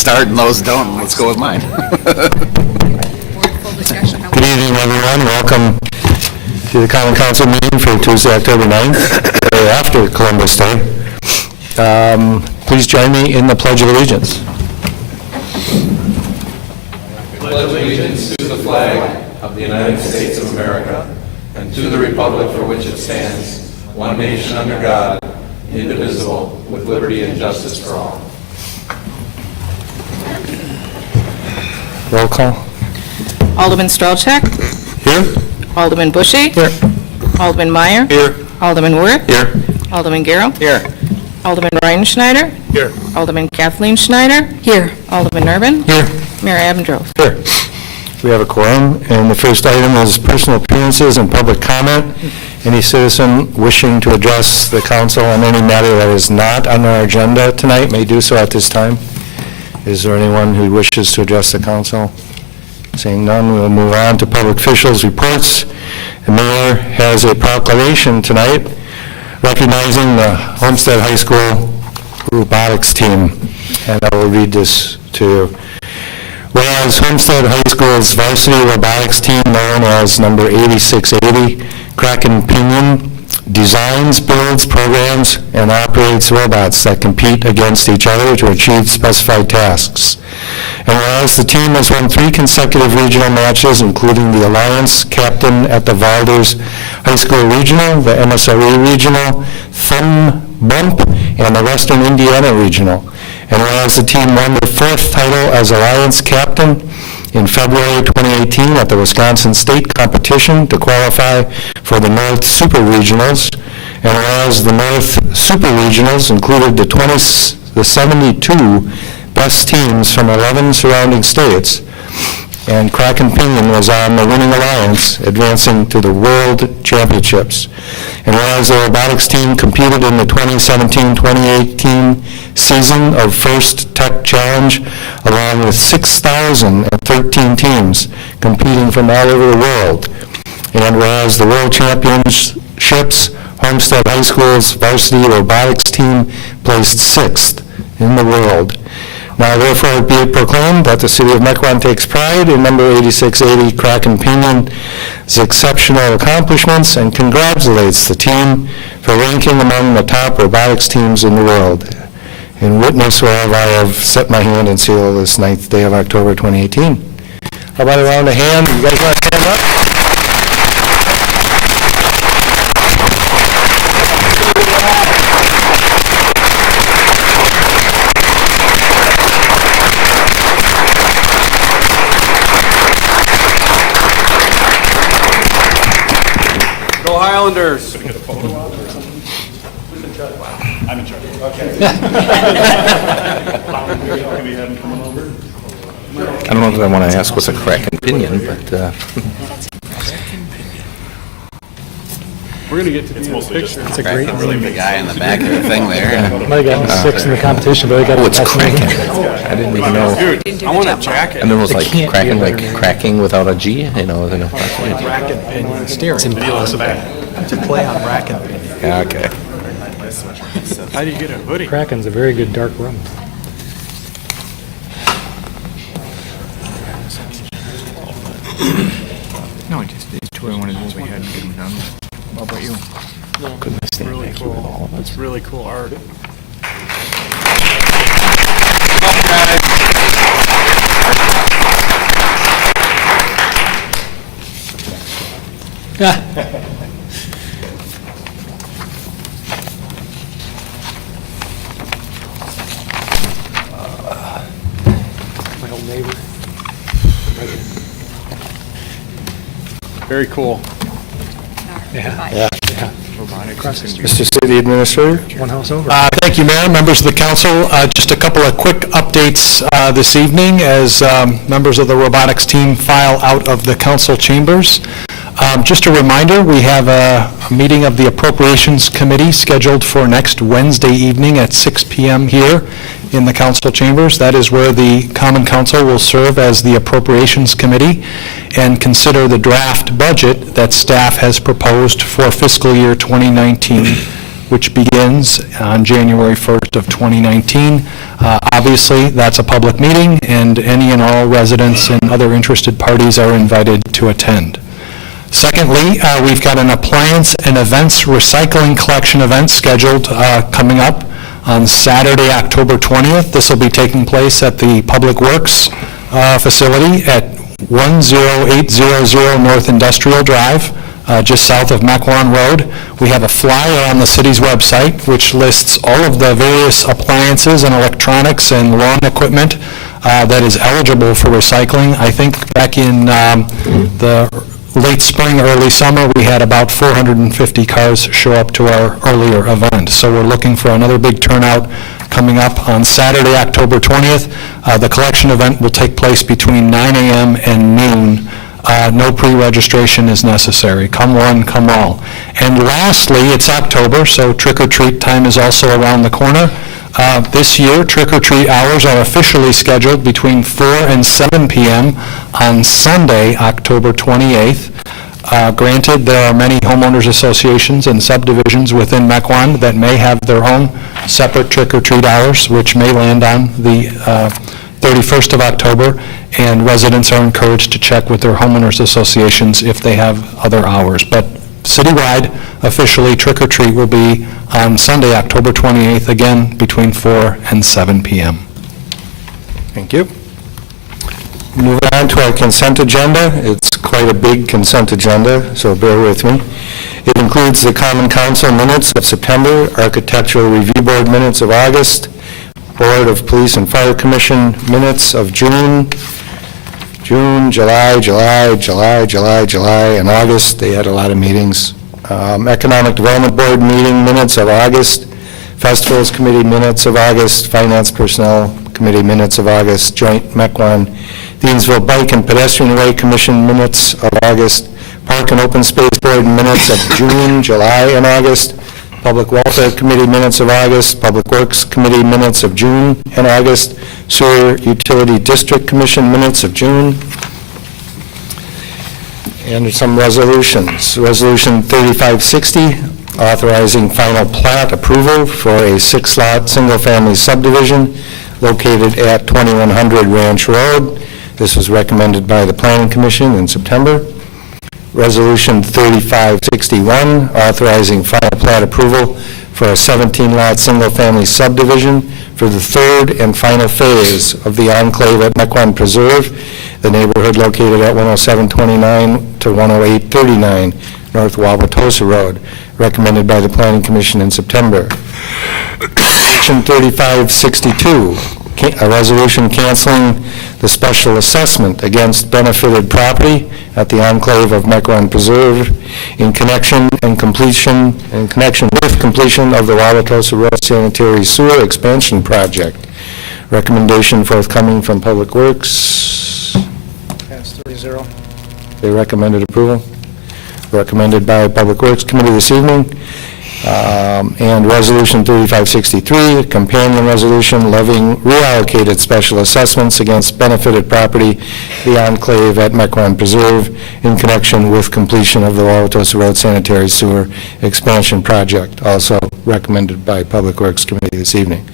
start and those don't, let's go with mine. Good evening, everyone. Welcome to the Common Council meeting for Tuesday, October 9th, day after Columbus Day. Please join me in the Pledge of Allegiance. Pledge allegiance to the flag of the United States of America and to the republic for which it stands, one nation under God, indivisible, with liberty and justice for all. Roll call. Alderman Strelchak. Here. Alderman Bushy. Here. Alderman Meyer. Here. Alderman Wirth. Here. Alderman Garrow. Here. Alderman Ryan Schneider. Here. Alderman Kathleen Schneider. Here. Alderman Nervin. Here. Mayor Abendroth. Here. We have a quorum, and the first item is personal appearances and public comment. Any citizen wishing to address the council on any matter that is not on our agenda tonight may do so at this time. Is there anyone who wishes to address the council? Seeing none, we'll move on to public officials' reports. The mayor has a proclamation tonight recognizing the Homestead High School robotics team, and I will read this to you. Whereas Homestead High School's varsity robotics team, known as number 8680, Kraken Pinion, designs, builds, programs, and operates robots that compete against each other to achieve specified tasks. And whereas the team has won 3 consecutive regional matches, including the Alliance Captain at the Valders High School Regional, the MSRE Regional, Thumb Bump, and the Western Indiana Regional. And whereas the team won their 4th title as Alliance Captain in February 2018 at the Wisconsin State Competition to qualify for the North Super Regionals, and whereas the North Super Regionals included the 72 best teams from 11 surrounding states, and Kraken Pinion was on the winning alliance, advancing to the World Championships. And whereas the robotics team competed in the 2017-2018 season of First Tech Challenge, along with 6,013 teams competing from all over the world. And whereas the World Championships, Homestead High School's varsity robotics team placed 6th in the world. Now therefore be it proclaimed that the city of Mequon takes pride in number 8680 Kraken Pinion's exceptional accomplishments and congratulates the team for ranking among the top robotics teams in the world. In witness whereof I have set my hand and seal this 9th day of October 2018. How about a round of hand? You guys want to stand up? Go Highlanders! I'm in charge. Okay. I don't know if I want to ask what's a Kraken Pinion, but We're going to get to the picture. It's a great really the guy in the back of the thing there. Might have gotten 6th in the competition, but I got It's Kraken. I didn't even know. Dude, I want a jacket. And there was like Kraken, like cracking without a G, you know. rack and pinion steering. It's impossible. It's a play on rack and pinion. Yeah, okay. How do you get a hoodie? Kraken's a very good dark rum. No, just these two I wanted to we had to get them done. How about you? Couldn't I stand Really back here with all cool. of us? It's really cool art. My old neighbor. Very cool. Yeah. Robotics. Mr. City Administrator? One house over. Thank you, Mayor, members of the council. Just a couple of quick updates this evening as members of the robotics team file out of the council chambers. Just a reminder, we have a meeting of the Appropriations Committee scheduled for next Wednesday evening at 6 p.m. here in the council chambers. That is where the Common Council will serve as the Appropriations Committee and consider the draft budget that staff has proposed for fiscal year 2019, which begins on January 1st of 2019 Obviously, that's a public meeting, and any and all residents and other interested parties are invited to attend. Secondly, we've got an appliance and events recycling collection event scheduled coming up on Saturday, October 20th. This will be taking place at the Public Works facility at 10800 North Industrial Drive, just south of Mequon Road. We have a flyer on the city's website which lists all of the various appliances and electronics and lawn equipment that is eligible for recycling. I think back in the late spring, early summer, we had about 450 cars show up to our earlier event. So we're looking for another big turnout coming up on Saturday, October 20th. The collection event will take place between 9 a.m. and noon. No pre-registration is necessary. Come one, come all. And lastly, it's October, so trick-or-treat time is also around the corner. This year, trick-or-treat hours are officially scheduled between 4 and 7 p.m. on Sunday, October 28th. Granted, there are many homeowners associations and subdivisions within Mequon that may have their own separate trick-or-treat hours, which may land on the 31st of October, and residents are encouraged to check with their homeowners associations if they have other hours. But citywide, officially, trick-or-treat will be on Sunday, October 28th, again, between 4 and 7 p.m. Thank you. Moving on to our consent agenda. It's quite a big consent agenda, so bear with me. It includes the Common Council minutes of September, Architectural Review Board minutes of August, Board of Police and Fire Commission minutes of June, July, and August. They had a lot of meetings. Economic Development Board meeting minutes of August, Festivals Committee minutes of August, Finance Personnel Committee minutes of August, Joint Mequon, Deansville Bike and Pedestrian Way Commission minutes of August, Park and Open Space Board minutes of June, July, and August, Public Welfare Committee minutes of August, Public Works Committee minutes of June and August, Sewer Utility District Commission minutes of June, and some resolutions. Resolution 3560, authorizing final plat approval for a 6-lot single-family subdivision located at 2100 Ranch Road. This was recommended by the Planning Commission in September. Resolution 3561, authorizing final plat approval for a 17-lot single-family subdivision for the third and final phase of the enclave at Mequon Preserve, the neighborhood located at 10729 to 10839 North Wauwatosa Road, recommended by the Planning Commission in September. Resolution 3562, a resolution canceling the special assessment against benefited property at the enclave of Mequon Preserve in connection with completion of the Wauwatosa Road Sanitary Sewer Expansion Project. Recommendation forthcoming from Public Works. Pass 3-0. They recommended approval. Recommended by Public Works Committee this evening. And Resolution 3563, a companion resolution levying reallocated special assessments against benefited property, the enclave at Mequon Preserve, in connection with completion of the Wauwatosa Road Sanitary Sewer Expansion Project, also recommended by Public Works Committee this evening.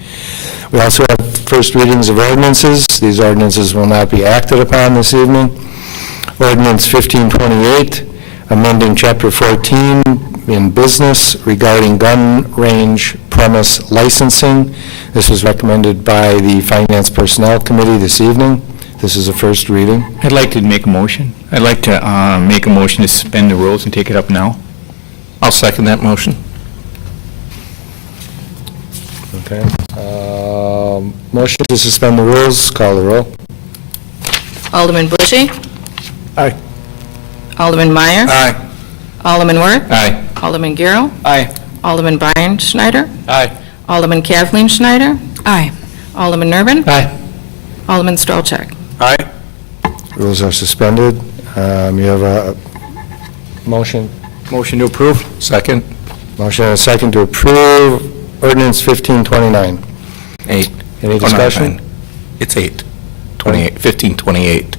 We also have first readings of ordinances. These ordinances will not be acted upon this evening. Ordinance 1528, amending Chapter 14 in business regarding gun range premise licensing. This was recommended by the Finance Personnel Committee this evening. This is a first reading. I'd like to make a motion. I'd like to make a motion to suspend the rules and take it up now. I'll second that motion. Okay. Motion to suspend the rules. Call the roll. Alderman Bushy? Aye. Alderman Meyer? Aye. Alderman Worth? Aye. Alderman Gero? Aye. Alderman Brian Schneider? Aye. Alderman Kathleen Schneider? Aye. Alderman Nervin? Aye. Alderman Strolchak? Aye. Rules are suspended. You have a motion. Motion to approve? Second? Motion and a second to approve ordinance 1529. 8. Any discussion? It's 8. 28, 1528.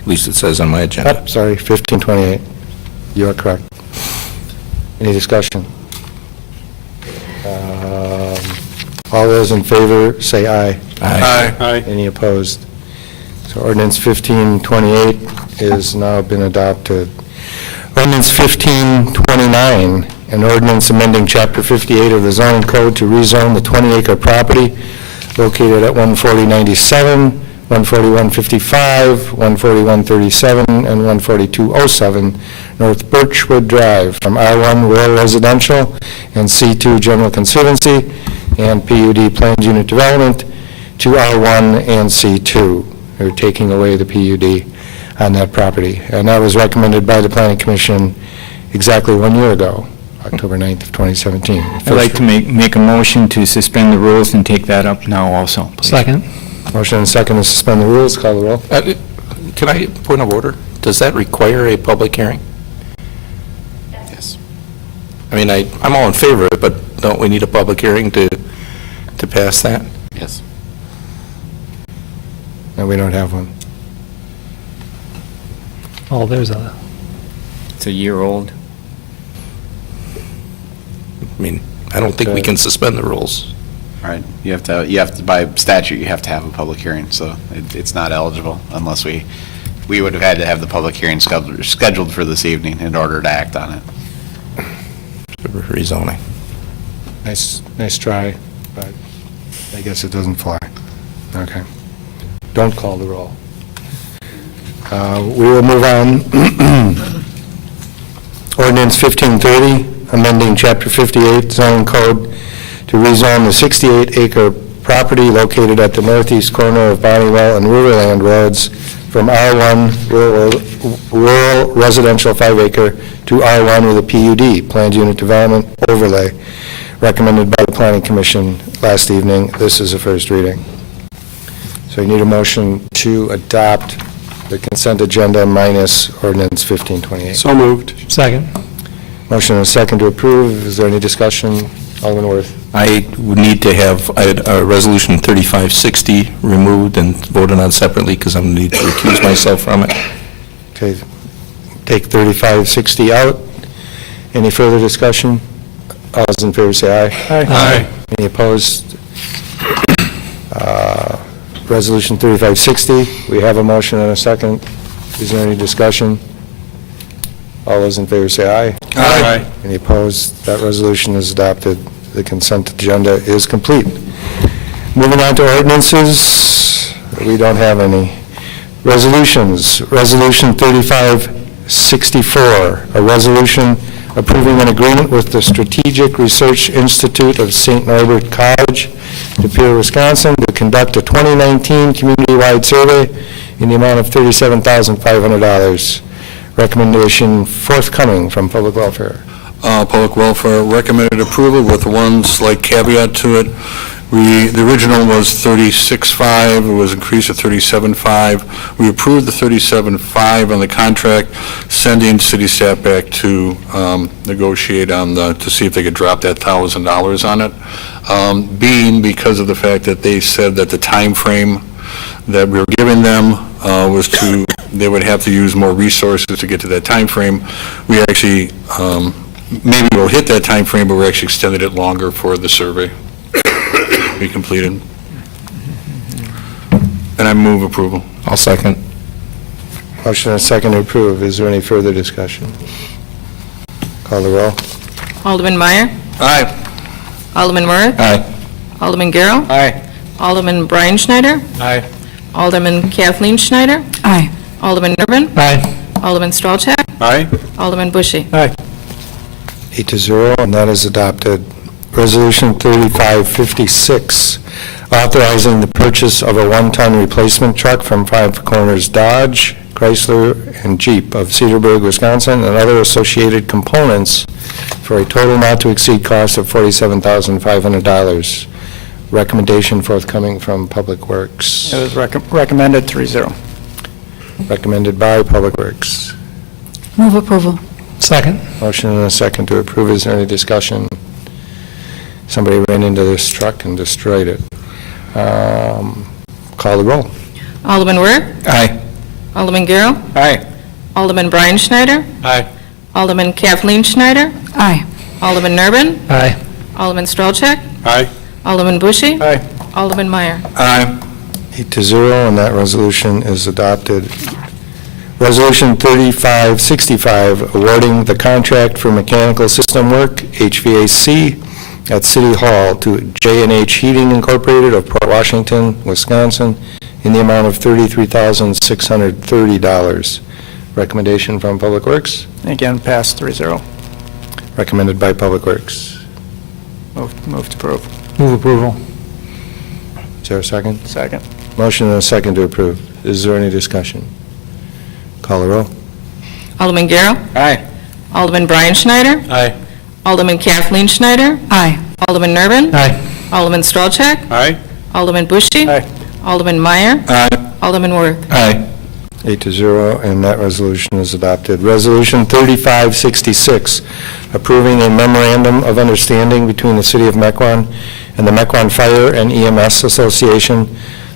At least it says on my agenda. Oh, sorry, 1528. You are correct. Any discussion? All those in favor, say aye. Aye. Any opposed? So ordinance 1528 has now been adopted. Ordinance 1529, an ordinance amending Chapter 58 of the zoning code to rezone the 20-acre property located at 14097, 14155, 14137, and 14207 North Birchwood Drive from R1 Rural Residential and C2 General Conservancy and PUD Planned Unit Development to R1 and C2. They're taking away the PUD on that property. And that was recommended by the Planning Commission exactly 1 year ago, October 9th of 2017. I'd like to make a motion to suspend the rules and take that up now also, please. Second. Motion and second to suspend the rules. Call the roll. Can I, point of order, does that require a public hearing? Yes. I mean, I'm all in favor of it, but don't we need a public hearing to pass that? Yes. No, we don't have one. Oh, there's a, It's a year old. I mean, I don't think we can suspend the rules. Right, you have to, by statute, you have to have a public hearing, so it's not eligible unless we would have had to have the public hearing scheduled for this evening in order to act on it. Rezoning. Nice try, but I guess it doesn't fly. Okay. Don't call the roll. We will move on. Ordinance 1530, amending Chapter 58 zoning code to rezone the 68-acre property located at the northeast corner of Bonnewell and Riverland Roads from R1 rural residential 5-acre to R1 with a PUD, Planned Unit Development Overlay, recommended by the Planning Commission last evening. This is a first reading. So you need a motion to adopt the consent agenda minus ordinance 1528. So moved. second. Motion and a second to approve. Is there any discussion? Alderman Worth. I would need to have Resolution 3560 removed and voted on separately because I'm going to need to recuse myself from it. Okay, take 3560 out. Any further discussion? All those in favor say aye. Aye. Any opposed? Resolution 3560, we have a motion and a second. Is there any discussion? All those in favor say aye. Aye. Any opposed? That resolution is adopted. The consent agenda is complete. Moving on to ordinances, we don't have any. Resolutions, Resolution 3564, a resolution approving an agreement with the Strategic Research Institute of St. Norbert College, De Pere, Wisconsin, to conduct a 2019 community-wide survey in the amount of $37,500. Recommendation forthcoming from Public Welfare. Public Welfare recommended approval with one slight caveat to it. The original was 36.5, it was increased to 37.5. We approved the 37.5 on the contract, sending city staff back to negotiate on to see if they could drop that $1,000 on it. Being because of the fact that they said that the time frame that we were giving them was they would have to use more resources to get to that time frame. We actually, maybe we'll hit that time frame, but we're actually extended it longer for the survey to be completed. And I move approval. I'll second. Motion and a second to approve. Is there any further discussion? Call the roll. Alderman Meyer. Aye. Alderman Worth. Aye. Alderman Garrow. Aye. Alderman Brian Schneider. Aye. Alderman Kathleen Schneider. Aye. Alderman Nerben. Aye. Alderman Stralchak. Aye. Alderman Bushy. 8-0, and that is adopted. Resolution 3556, authorizing the purchase of a 1-ton replacement truck from Five Corners Dodge, Chrysler, and Jeep of Cedarburg, Wisconsin, and other associated components for a total not to exceed cost of $47,500. Recommendation forthcoming from Public Works. It was recommended 3-0. Recommended by Public Works. Move approval. Second. Motion and a second to approve. Is there any discussion? Somebody ran into this truck and destroyed it. Call the roll. Alderman Worth. Aye. Alderman Garrow. Aye. Alderman Brian Schneider. Aye. Alderman Kathleen Schneider. Aye. Alderman Nerben. Aye. Alderman Stralchak. Aye. Alderman Bushy? Aye. Alderman Meyer? Aye. 8-0, and that resolution is adopted. Resolution 3565, awarding the contract for mechanical system work, HVAC, at City Hall to J&H Heating Incorporated of Port Washington, Wisconsin, in the amount of $33,630. Recommendation from Public Works, Again, passed 3-0. recommended by Public Works. Move to approve. Move approval. Is there a second? Second. Motion and a second to approve. Is there any discussion? Call the roll. Alderman Gale? Aye. Alderman Brian Schneider? Aye. Alderman Kathleen Schneider? Aye. Alderman Nervin? Aye. Alderman Strelchak? Aye. Alderman Bushy? Aye. Alderman Meyer? Aye. Alderman Worth? Aye. 8-0, and that resolution is adopted. Resolution 3566, approving a memorandum of understanding between the City of Mequon and the Mequon Fire and EMS Association,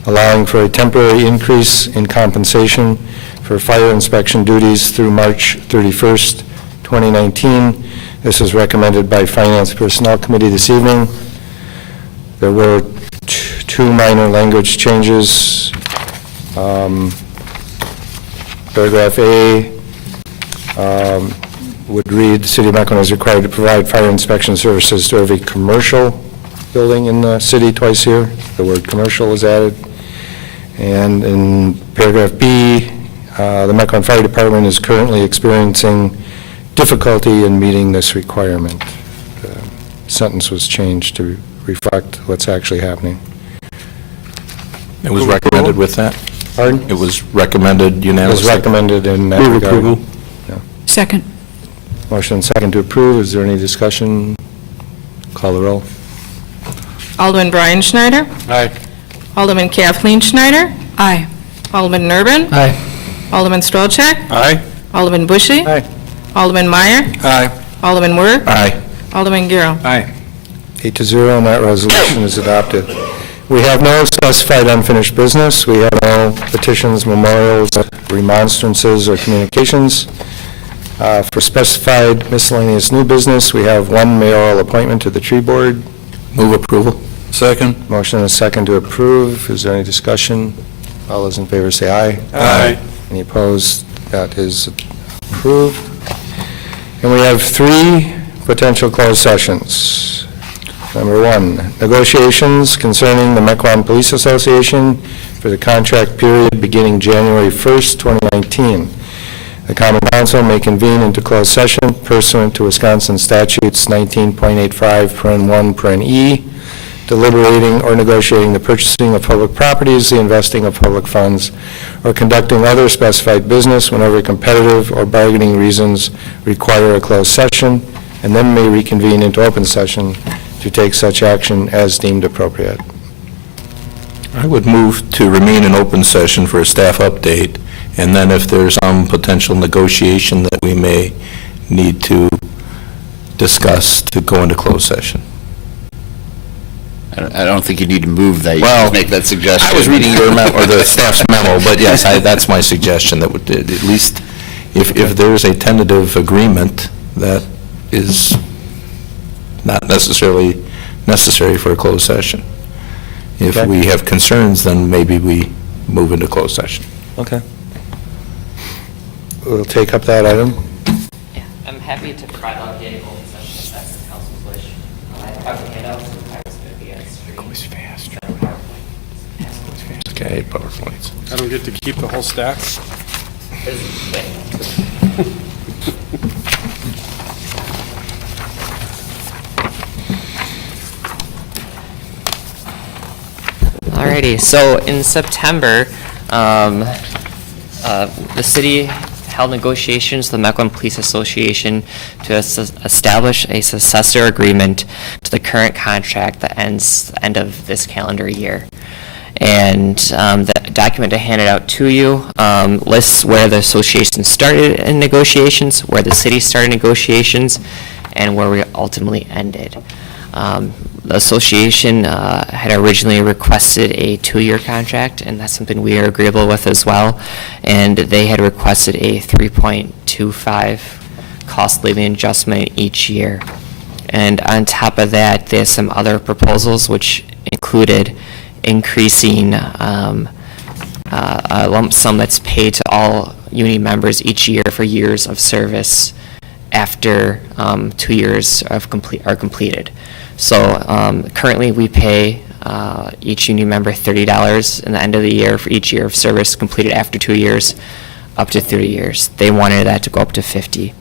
allowing for a temporary increase in compensation for fire inspection duties through March 31st, 2019. This is recommended by Finance Personnel Committee this evening. There were two minor language changes. Paragraph A would read, "City of Mequon is required to provide fire inspection services to every commercial building in the city twice a year." The word "commercial" is added. And in paragraph B, the Mequon Fire Department is currently experiencing difficulty in meeting this requirement. The sentence was changed to reflect what's actually happening. It was recommended with that? Pardon? It was recommended It was unanimously? recommended in that Move regard. approval. Second. Motion and second to approve. Is there any discussion? Call the roll. Alderman Brian Schneider? Aye. Alderman Kathleen Schneider? Aye. Alderman Nervin? Aye. Alderman Strelchak? Aye. Alderman Bushy? Aye. Alderman Meyer? Aye. Alderman Worth? Aye. Alderman Gale? Aye. 8-0, and that resolution is adopted. We have no specified unfinished business. We have no petitions, memorials, remonstrances, or communications. For specified miscellaneous new business, we have one mayoral appointment to the tree board. Move approval? Second. Motion and a second to approve. Is there any discussion? All those in favor say aye. Aye. Any opposed? That is approved. And we have three potential closed sessions. Number one, negotiations concerning the Mequon Police Association for the contract period beginning January 1st, 2019. The Common Council may convene into closed session pursuant to Wisconsin statutes 19.85(1)(e), deliberating or negotiating the purchasing of public properties, the investing of public funds, or conducting other specified business whenever competitive or bargaining reasons require a closed session, and then may reconvene into open session to take such action as deemed appropriate. I would move to remain in open session for a staff update, and then if there's some potential negotiation that we may need to discuss, to go into closed session. I don't think you need to move that. You Well, should make that suggestion. I was reading your memo, or the staff's memo, but yes, that's my suggestion, that would, at least, if there's a tentative agreement that is not necessarily necessary for a closed session. If Okay. we have concerns, then maybe we move into closed session. Okay. We'll take up that item. Yeah, I'm happy to provide an update in open session if that's the council's wish. I have the handouts, and I was going to be on screen. Goes faster. Okay, PowerPoints. I don't get to keep the whole stack? Alrighty, so in September, the city held negotiations with the Mequon Police Association to establish a successor agreement to the current contract that ends the end of this calendar year. And the document I handed out to you lists where the association started in negotiations, where the city started negotiations, and where we ultimately ended. The association had originally requested a 2-year contract, and that's something we are agreeable with as well. And they had requested a 3.25 cost living adjustment each year. And on top of that, there's some other proposals which included increasing a lump sum that's paid to all union members each year for years of service after 2 years are completed. So currently, we pay each union member $30 in the end of the year for each year of service completed after 2 years, up to 3 years. They wanted that to go up to $50.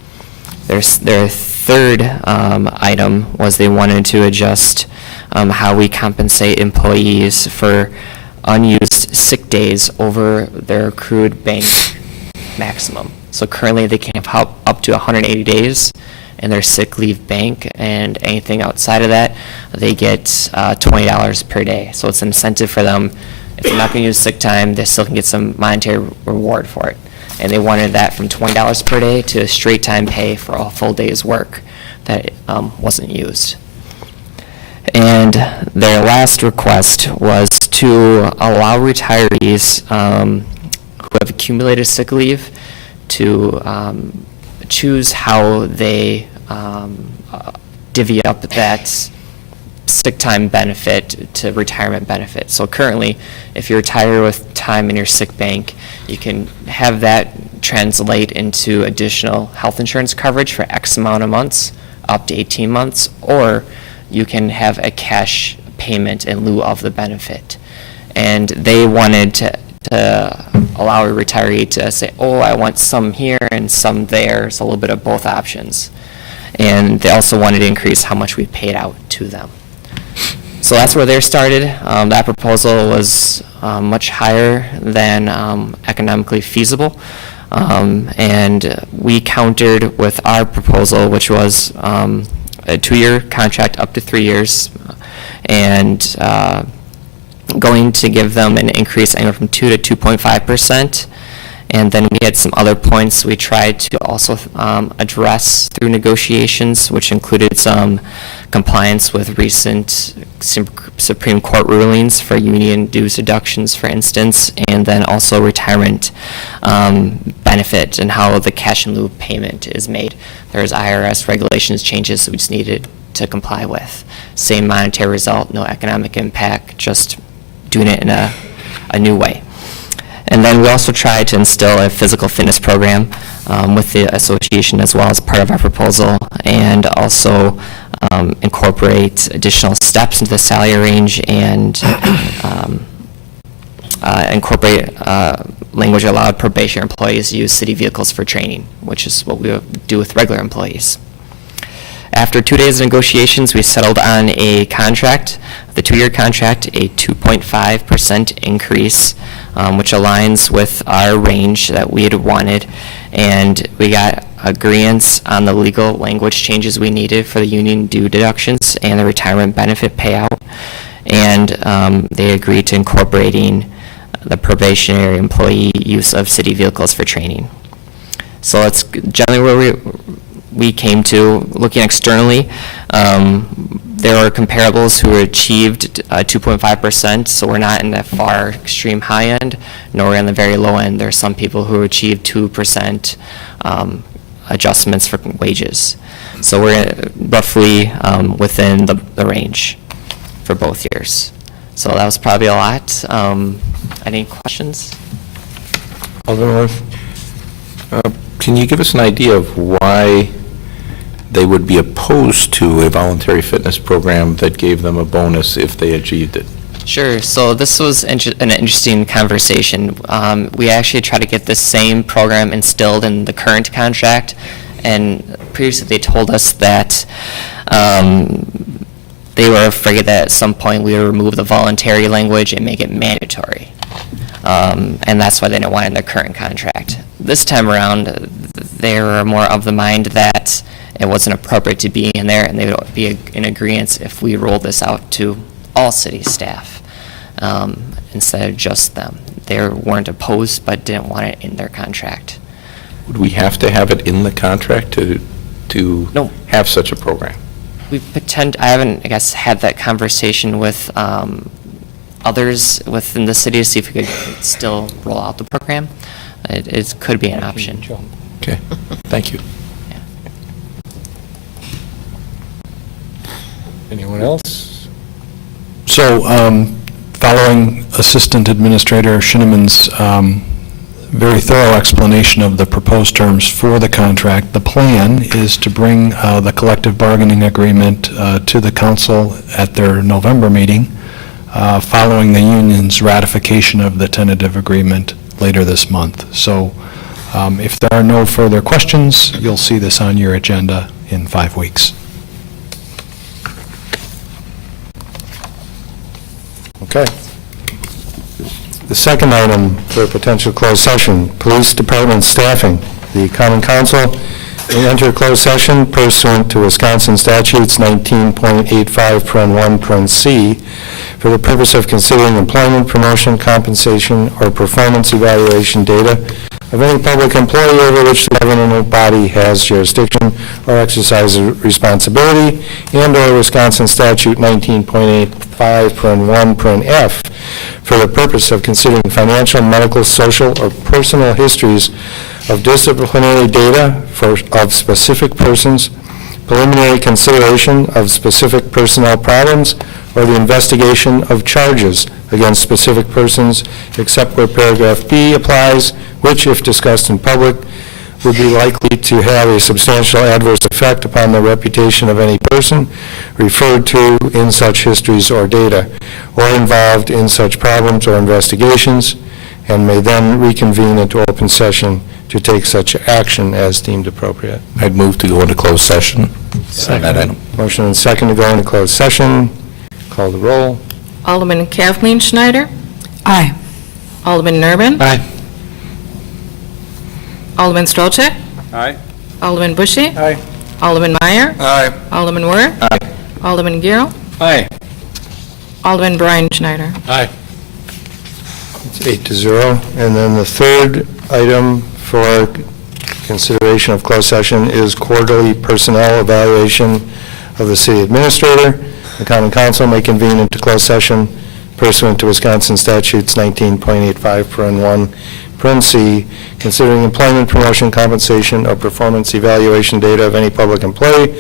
Their third item was they wanted to adjust how we compensate employees for unused sick days over their accrued bank maximum. So currently, they can have up to 180 days in their sick leave bank, and anything outside of that, they get $20 per day. So it's an incentive for them. If they're not going to use sick time, they still can get some monetary reward for it. And they wanted that from $20 per day to straight time pay for a full day's work that wasn't used. And their last request was to allow retirees who have accumulated sick leave to choose how they divvy up that sick time benefit to retirement benefit. So currently, if you retire with time in your sick bank, you can have that translate into additional health insurance coverage for X amount of months, up to 18 months, or you can have a cash payment in lieu of the benefit. And they wanted to allow a retiree to say, oh, I want some here and some there, so a little bit of both options. And they also wanted to increase how much we paid out to them. So that's where they started. That proposal was much higher than economically feasible. And we countered with our proposal, which was a 2-year contract up to 3 years, and going to give them an increase anywhere from 2 to 2.5%. And then we had some other points we tried to also address through negotiations, which included some compliance with recent Supreme Court rulings for union dues deductions, for instance, and then also retirement benefit and how the cash in lieu payment is made. There's IRS regulations changes that we just needed to comply with. Same monetary result, no economic impact, just doing it in a new way. And then we also tried to instill a physical fitness program with the association as well as part of our proposal, and also incorporate additional steps into the salary range and incorporate language allowed probation employees to use city vehicles for training, which is what we do with regular employees. After 2 days of negotiations, we settled on a contract, the 2-year contract, a 2.5% increase, which aligns with our range that we had wanted. And we got agreements on the legal language changes we needed for the union due deductions and the retirement benefit payout. And they agreed to incorporating the probationary employee use of city vehicles for training. So that's generally where we came to. Looking externally, there are comparables who achieved 2.5%, so we're not in the far extreme high end, nor in the very low end. There are some people who achieved 2% adjustments for wages. So we're roughly within the range for both years. So that was probably a lot. Any questions? Alderman Worth? Can you give us an idea of why they would be opposed to a voluntary fitness program that gave them a bonus if they achieved it? Sure. So this was an interesting conversation. We actually tried to get the same program instilled in the current contract, and previously they told us that they were afraid that at some point we would remove the voluntary language and make it mandatory. And that's why they didn't want it in their current contract. This time around, they were more of the mind that it wasn't appropriate to be in there, and they would be in agreement if we rolled this out to all city staff instead of just them. They weren't opposed, but didn't want it in their contract. Would we have to have it in the contract to No. have such a program? I haven't, I guess, had that conversation with others within the city to see if we could still roll out the program. It could be an option. Okay, thank you. Anyone else? So, following Assistant Administrator Shinneman's very thorough explanation of the proposed terms for the contract, the plan is to bring the collective bargaining agreement to the council at their November meeting, following the union's ratification of the tentative agreement later this month. So, if there are no further questions, you'll see this on your agenda in 5 weeks. Okay. The second item for potential closed session, Police Department staffing. The Common Council may enter closed session pursuant to Wisconsin statutes 19.85(1)(c) for the purpose of considering employment, promotion, compensation, or performance evaluation data of any public employee over which the governmental body has jurisdiction or exercises responsibility, and/or Wisconsin statute 19.85(1)(f) for the purpose of considering financial, medical, social, or personal histories of disciplinary data of specific persons, preliminary consideration of specific personnel problems, or the investigation of charges against specific persons, except where paragraph B applies, which, if discussed in public, would be likely to have a substantial adverse effect upon the reputation of any person referred to in such histories or data, or involved in such problems or investigations, and may then reconvene into open session to take such action as deemed appropriate. I'd move to go into closed session on that item. Motion and second to go into closed session. Call the roll. Alderman Kathleen Schneider? Aye. Alderman Nerman? Aye. Alderman Strolchek? Aye. Alderman Bushy? Aye. Alderman Meyer? Aye. Alderman Worth? Aye. Alderman Gale? Aye. Alderman Brian Schneider? Aye. It's 8-0. And then the third item for consideration of closed session is quarterly personnel evaluation of the city administrator. The Common Council may convene into closed session pursuant to Wisconsin statutes 19.85(1)(c), considering employment, promotion, compensation, or performance evaluation data of any public employee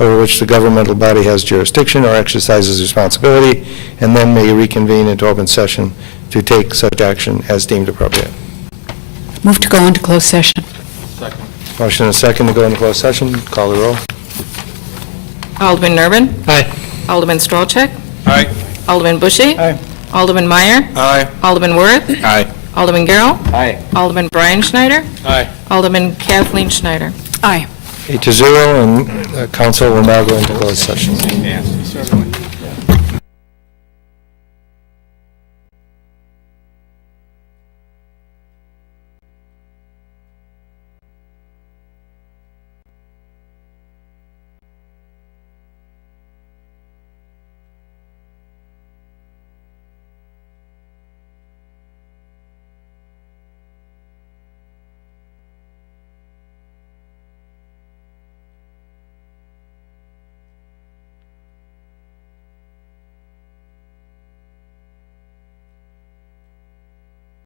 over which the governmental body has jurisdiction or exercises responsibility, and then may reconvene into open session to take such action as deemed appropriate. Move to go into closed session. Motion and second to go into closed session. Call the roll. Alderman Nerman? Aye. Alderman Strolchek? Aye. Alderman Bushy? Aye. Alderman Meyer? Aye. Alderman Worth? Aye. Alderman Gale? Aye. Alderman Brian Schneider? Aye. Alderman Kathleen Schneider? Aye. 8-0, and council will now go into closed session. Nasty.